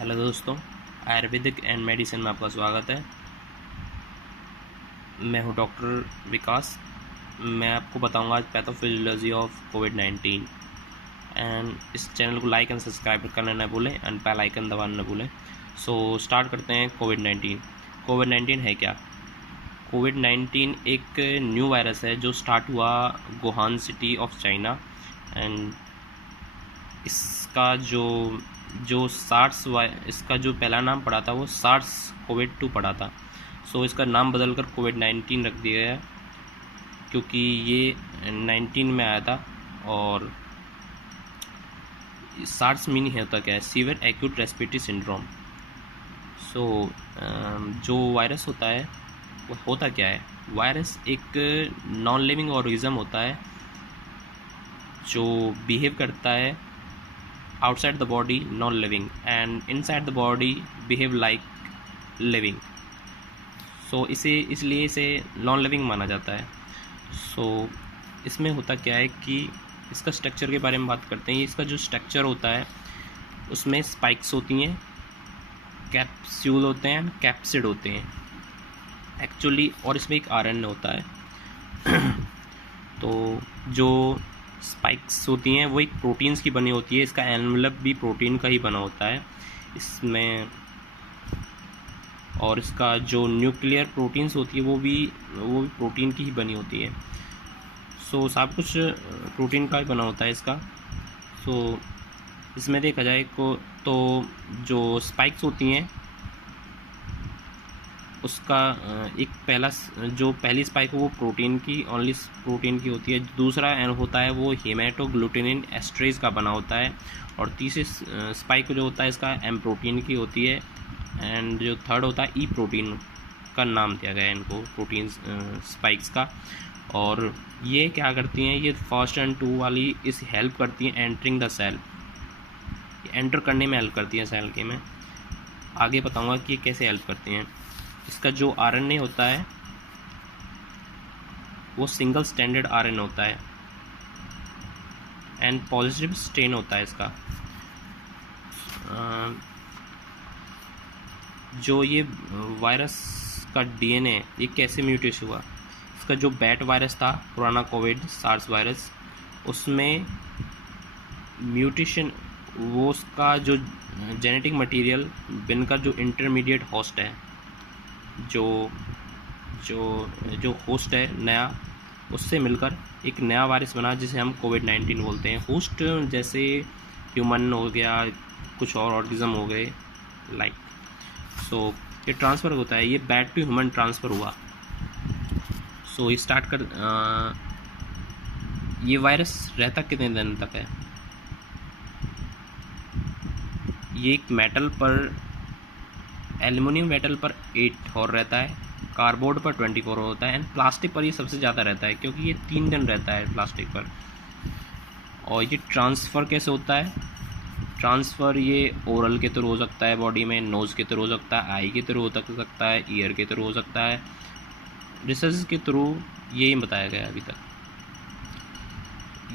Hello दोस्तों, Ayurvedic and medicine में आपका स्वागत है। मैं हूं डॉक्टर विकास। मैं आपको बताऊंगा आज पैथोफिजियोलॉजी ऑफ कोविड-19 एंड इस चैनल को लाइक एंड सब्सक्राइब करना न भूलें एंड बेल आइकन दबाना न भूलें। सो स्टार्ट करते हैं। कोविड-19 है क्या? कोविड-19 एक न्यू वायरस है जो स्टार्ट हुआ Wuhan city of China and इसका इसका जो पहला नाम पड़ा था वो सार्स कोविड-2 पड़ा था। सो इसका नाम बदलकर कोविड-19 रख दिया गया क्योंकि ये 19 में आया था। और सार्स मीनिंग होता क्या है? Severe acute respiratory syndrome. So जो वायरस होता है वो होता क्या है? वायरस एक नॉन लिविंग ऑर्गेनिज्म होता है जो बिहेव करता है outside the body non living and inside the body behave like living। so इसलिए इसे नॉन लिविंग माना जाता है। इसमें होता क्या है कि इसका स्ट्रक्चर के बारे में बात करते हैं। इसका जो स्ट्रक्चर होता है उसमें स्पाइक्स होती हैं, कैप्सूल होते हैं, कैप्सिड होते हैं एक्चुअली, और इसमें एक आरएनए होता है। तो जो स्पाइक्स होती हैं वो एक प्रोटीन्स की बनी होती है। इसका एनवेलप भी प्रोटीन का ही बना होता है इसमें, और इसका जो न्यूक्लियर प्रोटीन्स होती है वो भी प्रोटीन की ही बनी होती है। सब कुछ प्रोटीन का ही बना होता है इसका। इसमें देखा जाए तो जो स्पाइक्स होती हैं उसका एक पहली स्पाइक वो प्रोटीन की होती है। दूसरा होता है वो हेमाटोग्लूटिनिन एस्ट्रेज का बना होता है, और तीसरी स्पाइक जो होता है इसका एम प्रोटीन की होती है, एंड जो थर्ड होता है ई प्रोटीन का नाम दिया गया है इनको प्रोटीन स्पाइक्स का। और ये क्या करती हैं? ये फर्स्ट एंड 2 वाली इस हेल्प करती हैं एंटरिंग द सेल, एंटर करने में हेल्प करती हैं सेल के। मैं आगे बताऊंगा कि कैसे हेल्प करती हैं। इसका जो आरएनए होता है वो सिंगल स्टैंडर्ड आरएनए होता है एंड पॉजिटिव स्ट्रेन होता है इसका। जो ये वायरस का डीएनए ये कैसे म्यूटेट हुआ? इसका जो बैट वायरस था पुराना कोविड सार्स वायरस, उसमें म्यूटेशन वो उसका जो जेनेटिक मटेरियल बनकर जो इंटरमीडिएट होस्ट है, जो होस्ट है नया, उससे मिलकर एक नया वायरस बना जिसे हम कोविड-19 बोलते हैं। होस्ट जैसे ह्यूमन हो गया, कुछ और ऑर्गेनिज्म हो गए लाइक। ये ट्रांसफ़र होता है, ये बैट टू ह्यूमन ट्रांसफ़र हुआ। ये स्टार्ट कर ये वायरस रहता कितने दिन तक है? ये एक मेटल पर एल्युमिनियम मेटल पर 8 और रहता है, कार्डबोर्ड पर 24 होता है, एंड प्लास्टिक पर ये सबसे ज़्यादा रहता है क्योंकि ये 3 दिन रहता है प्लास्टिक पर। और ये ट्रांसफ़र कैसे होता है? ट्रांसफ़र ये ओरल के थ्रू हो सकता है, बॉडी में नोज़ के थ्रू हो सकता है, आई के थ्रू हो सकता है, ईयर के थ्रू हो सकता है, रिसर्च के थ्रू यही बताया गया अभी तक।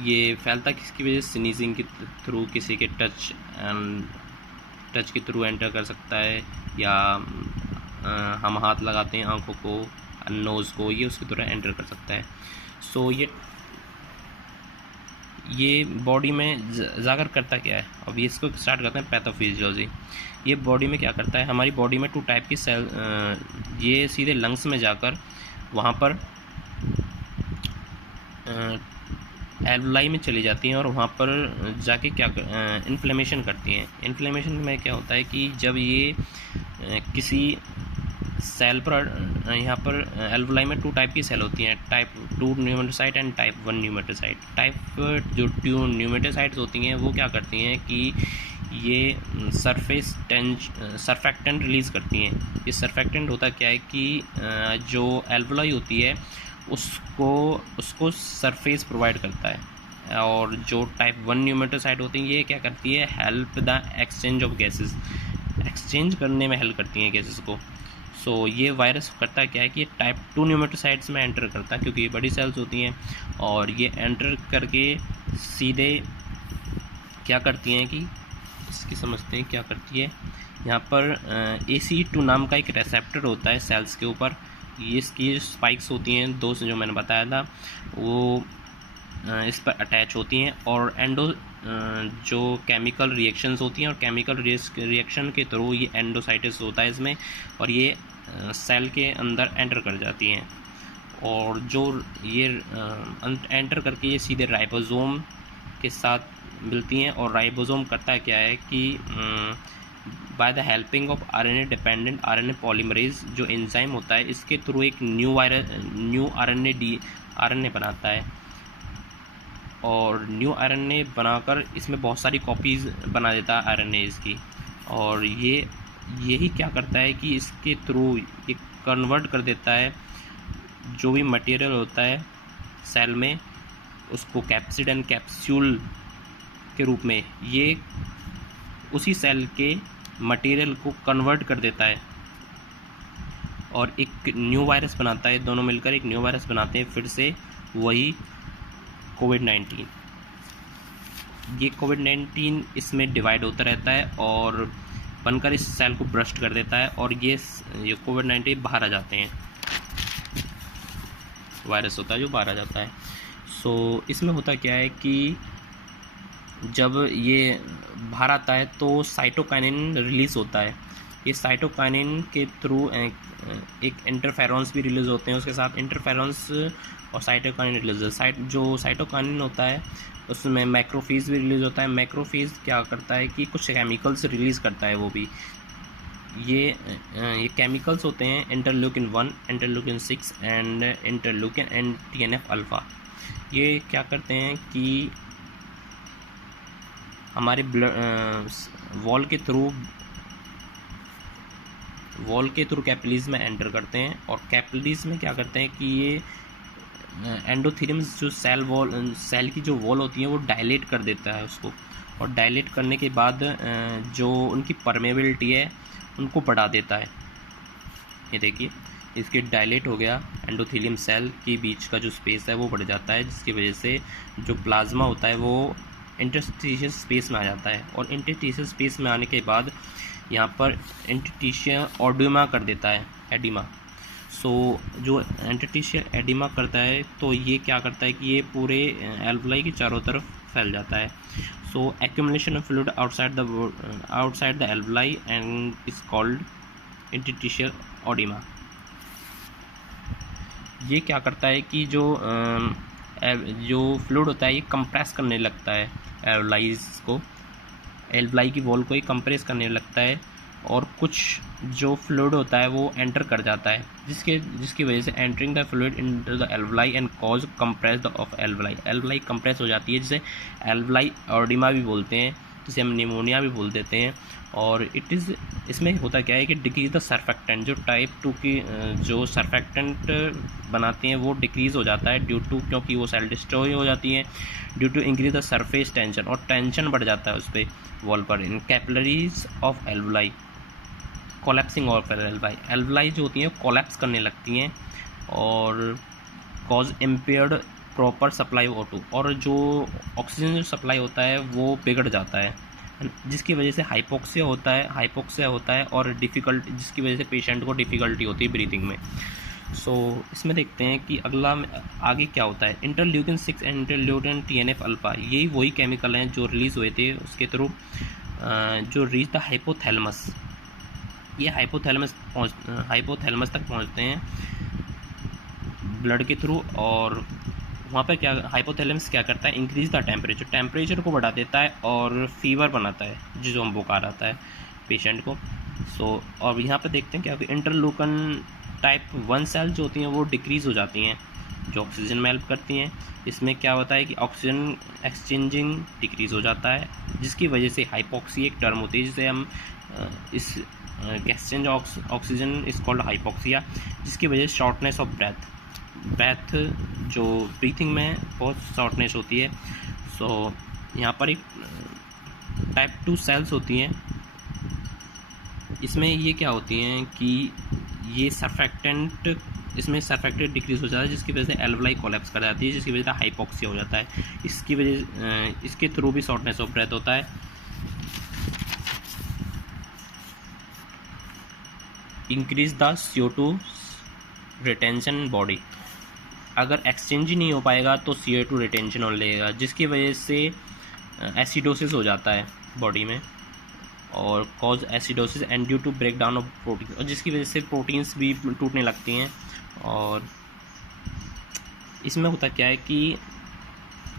ये फैलता किसकी वजह से? स्नीजिंग के थ्रू, किसी के टच के थ्रू एंटर कर सकता है, या हम हाथ लगाते हैं आंखों को, नोज़ को, ये उसकी तरह एंटर कर सकता है। ये बॉडी में जाकर करता क्या है? अब ये इसको स्टार्ट करते हैं पैथोफिजियोलॉजी। ये बॉडी में क्या करता है? हमारी बॉडी में 2 टाइप की सेल, ये सीधे लंग्स में जाकर वहाँ पर एल्वलाई में चली जाती हैं और वहाँ पर जाके क्या इन्फ्लेमेशन करती हैं। इन्फ्लेमेशन में क्या होता है कि जब ये किसी सेल पर, यहाँ पर एल्वलाई में 2 टाइप की सेल होती हैं, टाइप 2 न्यूमेटोसाइट एंड टाइप 1 न्यूमेटोसाइट। जो 2 न्यूमेटोसाइट्स होती हैं वो क्या करती हैं कि ये सरफेक्टेंट रिलीज़ करती हैं। ये सरफेक्टेंट होता क्या है कि जो एल्वलाई होती है उसको सरफेस प्रोवाइड करता है, और जो टाइप 1 न्यूमेटोसाइट होती हैं ये क्या करती है? Help the exchange of gases, exchange करने में हेल्प करती हैं गैसेस को। ये वायरस करता क्या है कि ये टाइप 2 न्यूमेटोसाइट्स में एंटर करता है क्योंकि ये बड़ी सेल्स होती हैं, और ये एंटर करके सीधे क्या करती हैं कि इसकी समझते हैं क्या करती है। यहाँ पर ACE2 नाम का एक रेसेप्टर होता है सेल्स के ऊपर। ये इसकी स्पाइक्स होती हैं, दो से जो मैंने बताया था, वो इस पर अटैच होती हैं और जो केमिकल रिएक्शंस होती हैं और केमिकल रिएक्शन के थ्रू ये एंडोसाइटिस होता है इसमें, और ये सेल के अंदर एंटर कर जाती हैं। और जो ये एंटर करके ये सीधे राइबोसोम के साथ मिलती हैं। और राइबोसोम करता क्या है कि by the helping of RNA dependent RNA polymerase जो एंजाइम होता है, इसके थ्रू एक न्यू RNA बनाता है। और न्यू RNA बनाकर इसमें बहुत सारी कॉपीज़ बना देता है RNAs की। और यही क्या करता है कि इसके थ्रू ये कन्वर्ट कर देता है जो भी मटेरियल होता है सेल में, उसको कैप्सिड एंड कैप्सूल के रूप में ये उसी सेल के मटेरियल को कन्वर्ट कर देता है और एक न्यू वायरस बनाता है। दोनों मिलकर एक न्यू वायरस बनाते हैं, फिर से वही कोविड-19। ये कोविड-19 इसमें डिवाइड होता रहता है और बनकर इस सेल को ब्रस्ट कर देता है और ये कोविड-19 बाहर आ जाते हैं। वायरस होता है जो बाहर आ जाता है। सो इसमें होता क्या है कि जब ये बाहर आता है तो साइटोकाइनिन रिलीज़ होता है। ये साइटोकाइनिन के थ्रू एक इंटरफेरॉन्स भी रिलीज़ होते हैं, उसके साथ इंटरफेरॉन्स और साइटोकाइनिन रिलीज। जो साइटोकाइनिन होता है उसमें मैक्रोफेज भी रिलीज़ होता है। मैक्रोफेज क्या करता है कि कुछ केमिकल्स रिलीज़ करता है वो भी। ये केमिकल्स होते हैं interleukin 1, interleukin 6 and interleukin and TNF alpha. ये क्या करते हैं कि हमारे वॉल के थ्रू कैपिलरीज में एंटर करते हैं और कैपिलरीज में क्या करते हैं कि ये एंडोथेलियम्स जो सेल की जो वॉल होती है वो डायलेट कर देता है उसको। और डायलेट करने के बाद जो उनकी परमेबिलिटी है उनको बढ़ा देता है। ये देखिए इसके डायलेट हो गया, एंडोथेलियम सेल के बीच का जो स्पेस है वो बढ़ जाता है, जिसकी वजह से जो प्लाज्मा होता है वो इंटरस्टिशियल स्पेस में आ जाता है। और इंटरस्टिशियल स्पेस में आने के बाद यहाँ पर इंटरस्टिशियल एडिमा कर देता है, एडिमा। सो जो इंटरस्टिशियल एडिमा करता है तो ये क्या करता है कि ये पूरे एल्वलाई के चारों तरफ फैल जाता है। So accumulation of fluid outside the alveoli and is called interstitial oedema. ये क्या करता है कि जो फ्लूइड होता है ये कंप्रेस करने लगता है एल्वलाई की वॉल को ही कंप्रेस करने लगता है और कुछ जो फ्लूइड होता है वो एंटर कर जाता है, जिसकी वजह से entering the fluid into the alveoli and cause compress of alveoli compress हो जाती है, जिसे एल्वलाई एडिमा भी बोलते हैं, जिसे हम निमोनिया भी बोल देते हैं। और इसमें होता क्या है कि डिक्रीज द सर्फेक्टेंट, जो टाइप 2 की जो सर्फेक्टेंट बनाते हैं वो डिक्रीज़ हो जाता है क्योंकि वो सेल डिस्ट्रॉय हो जाती हैं due to increase the surface tension, और टेंशन बढ़ जाता है उस पर वॉल पर। In capillaries of alveoli collapsing of alveoli जो होती हैं कोलैप्स करने लगती हैं और cause impaired proper supply of O2, और जो ऑक्सीजन जो सप्लाई होता है वो बिगड़ जाता है, जिसकी वजह से हाइपोक्सिया होता है और जिसकी वजह से पेशेंट को डिफ़िकल्टी होती है ब्रीथिंग में। सो इसमें देखते हैं कि आगे क्या होता है। Interleukin 6 and interleukin TNF alpha, यही वही केमिकल हैं जो रिलीज़ हुए थे उसके थ्रू जो रीच द हाइपोथैलेमस। ये हाइपोथैलेमस तक पहुंचते हैं ब्लड के थ्रू, और वहाँ पर हाइपोथैलेमस क्या करता है, इंक्रीज द टेम्परेचर को बढ़ा देता है और फीवर बनाता है जो हम बुखार आता है पेशेंट को। सो और यहाँ पर देखते हैं क्या इंटरल्यूकिन टाइप 1 सेल जो होती हैं वो डिक्रीज़ हो जाती हैं, जो ऑक्सीजन में हेल्प करती हैं। इसमें क्या होता है कि ऑक्सीजन एक्सचेंजिंग डिक्रीज़ हो जाता है, जिसकी वजह से हाइपोक्सिया एक टर्म होती है, जिसे हम इस exchange oxygen is called hypoxia, जिसकी वजह से शॉर्टनेस ऑफ ब्रेथ जो ब्रीथिंग में बहुत शॉर्टनेस होती है। सो यहाँ पर एक टाइप 2 सेल्स होती हैं, इसमें ये क्या होती हैं कि ये इसमें सरफेक्टेंट डिक्रीज हो जाता है, जिसकी वजह से एल्वलाई कोलैप्स कर जाती है, जिसकी वजह से हाइपोक्सिया हो जाता है। इसकी वजह इसके थ्रू भी शॉर्टनेस ऑफ ब्रेथ होता है। Increase the CO2 retention body. अगर एक्सचेंज ही नहीं हो पाएगा तो CO2 रिटेंशन हो लेगा, जिसकी वजह से एसिडोसिस हो जाता है बॉडी में, और cause acidosis and due to break down of protein, और जिसकी वजह से प्रोटीन्स भी टूटने लगती हैं। और इसमें होता क्या है कि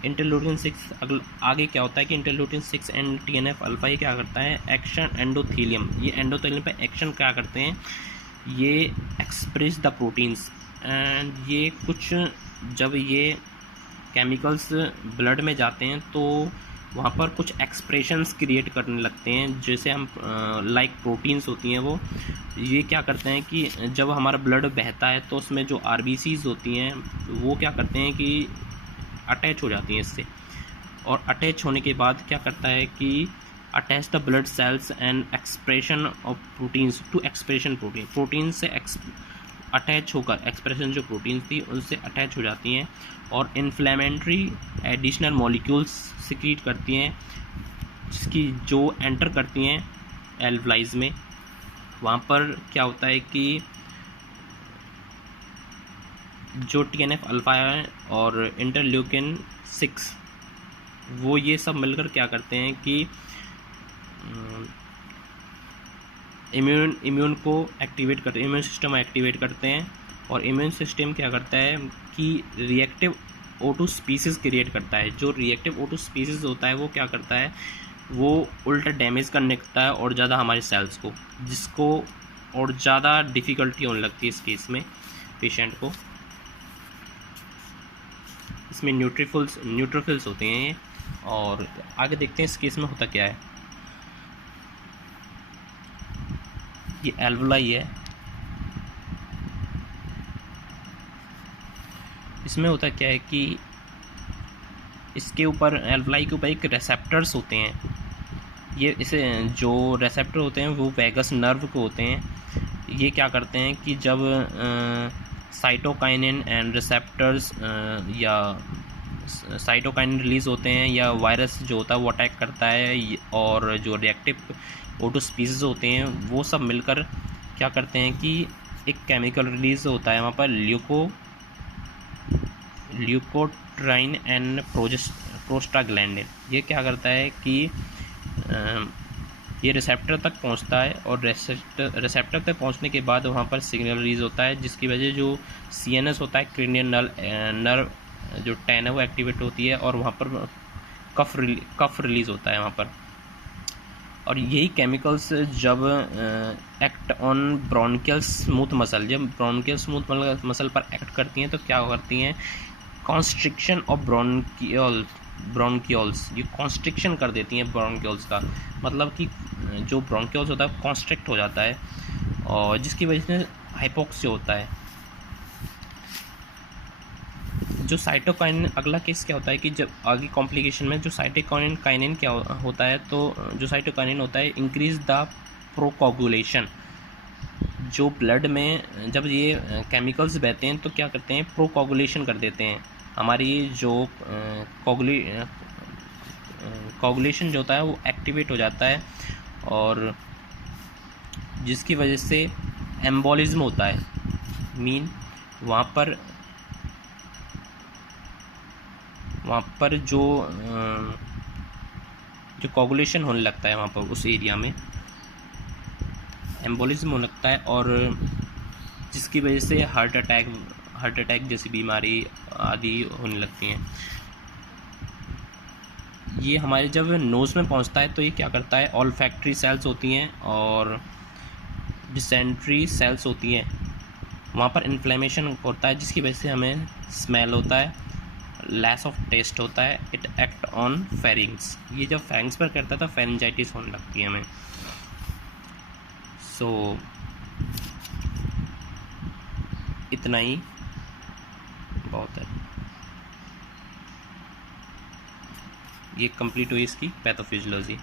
इंटरल्यूकिन 6 आगे क्या होता है कि इंटरल्यूकिन 6 एंड TNF अल्फा ये क्या करता है, एक्शन एंडोथेलियम, ये एंडोथेलियम पे एक्शन क्या करते हैं, ये एक्सप्रेस द प्रोटीन्स, एंड ये कुछ जब ये केमिकल्स ब्लड में जाते हैं तो वहाँ पर कुछ एक्सप्रेशंस क्रिएट करने लगते हैं, जैसे हम लाइक प्रोटीन्स होती हैं वो, ये क्या करते हैं कि जब हमारा ब्लड बहता है तो उसमें जो RBCs होती हैं वो क्या करते हैं कि अटैच हो जाती हैं इससे, और अटैच होने के बाद क्या करता है कि attach the blood cells and expression of proteins to expression protein से अटैच होकर एक्सप्रेशन जो प्रोटीन थी उनसे अटैच हो जाती हैं, और इन्फ्लेमेटरी एडिशनल मॉलिक्यूल्स सिक्रीट करती हैं, जिसकी जो एंटर करती हैं एल्वलाइज में। वहाँ पर क्या होता है कि जो TNF अल्फा है और इंटरल्यूकिन 6 वो ये सब मिलकर क्या करते हैं कि इम्यून को एक्टिवेट करते हैं, इम्यून सिस्टम एक्टिवेट करते हैं, और इम्यून सिस्टम क्या करता है कि रिएक्टिव O2 स्पीसीज़ क्रिएट करता है। जो रिएक्टिव O2 स्पीसीज़ होता है वो क्या करता है, वो उल्टा डैमेज करने लगता है और ज़्यादा हमारे सेल्स को, जिसको और ज़्यादा डिफ़िकल्टी होने लगती है इस केस में पेशेंट को। इसमें न्यूट्रोफिल्स होते हैं ये, और आगे देखते हैं इस केस में होता क्या है। ये एल्वुलाई है, इसमें होता क्या है कि इसके ऊपर एल्वुलाई के ऊपर एक रिसेप्टर्स होते हैं, ये इसे जो रिसेप्टर होते हैं वो वैगस नर्व को होते हैं। ये क्या करते हैं कि जब साइटोकाइनिन एंड रिसेप्टर्स या साइटोकाइनिन रिलीज़ होते हैं या वायरस जो होता है वो अटैक करता है, और जो रिएक्टिव O2 स्पीसीज़ होते हैं वो सब मिलकर क्या करते हैं कि एक केमिकल रिलीज़ होता है वहाँ पर ल्यूकोट्राइन एंड प्रोस्टाग्लैंडिन। ये क्या करता है कि ये रिसेप्टर तक पहुंचता है, और रिसेप्टर तक पहुंचने के बाद वहां पर सिग्नल रिलीज होता है, जिसकी वजह जो CNS होता है, क्रेनियल नर्व जो 10 है वो एक्टिवेट होती है, और वहां पर कफ रिलीज होता है वहां पर। और यही केमिकल्स जब act on bronchial smooth muscle, जब ब्रोंकियल स्मूथ मसल पर एक्ट करती हैं तो क्या करती हैं, कॉन्स्ट्रिक्शन ऑफ ब्रोंकियोल्स, ये कॉन्स्ट्रिक्शन कर देती हैं ब्रोंकियोल्स का, मतलब कि जो ब्रोंकियोल्स होता है कॉन्स्ट्रिक्ट हो जाता है, और जिसकी वजह से हाइपोक्सिया होता है। जो साइटोकाइनिन, अगला केस क्या होता है कि जब आगे कॉम्प्लिकेशन में जो साइटोकाइनिन क्या होता है, तो जो साइटोकाइनिन होता है इंक्रीज द प्रोकोगुलेशन। जो ब्लड में जब ये केमिकल्स बहते हैं तो क्या करते हैं, प्रोकोगुलेशन कर देते हैं, हमारी जो कोगुलेशन जो होता है वो एक्टिवेट हो जाता है, और जिसकी वजह से एम्बोलिज्म होता है। मीन वहाँ पर जो कोगुलेशन होने लगता है वहाँ पर उस एरिया में एम्बोलिज्म होने लगता है, और जिसकी वजह से हार्ट अटैक जैसी बीमारी आदि होने लगती हैं। ये हमारे जब नोज़ में पहुंचता है तो ये क्या करता है, ऑल्फैक्टरी सेल्स होती हैं और डिसेंट्री सेल्स होती हैं, वहाँ पर इन्फ्लेमेशन होता है, जिसकी वजह से हमें स्मेल होता है, लैस ऑफ टेस्ट होता है। इट एक्ट ऑन फेरिंग्स, ये जब फेरिंग्स पर करता है तो फेरिंजाइटिस होने लगती है हमें। सो इतना ही बहुत है। ये कंप्लीट हुई इसकी पैथोफिजियोलॉजी।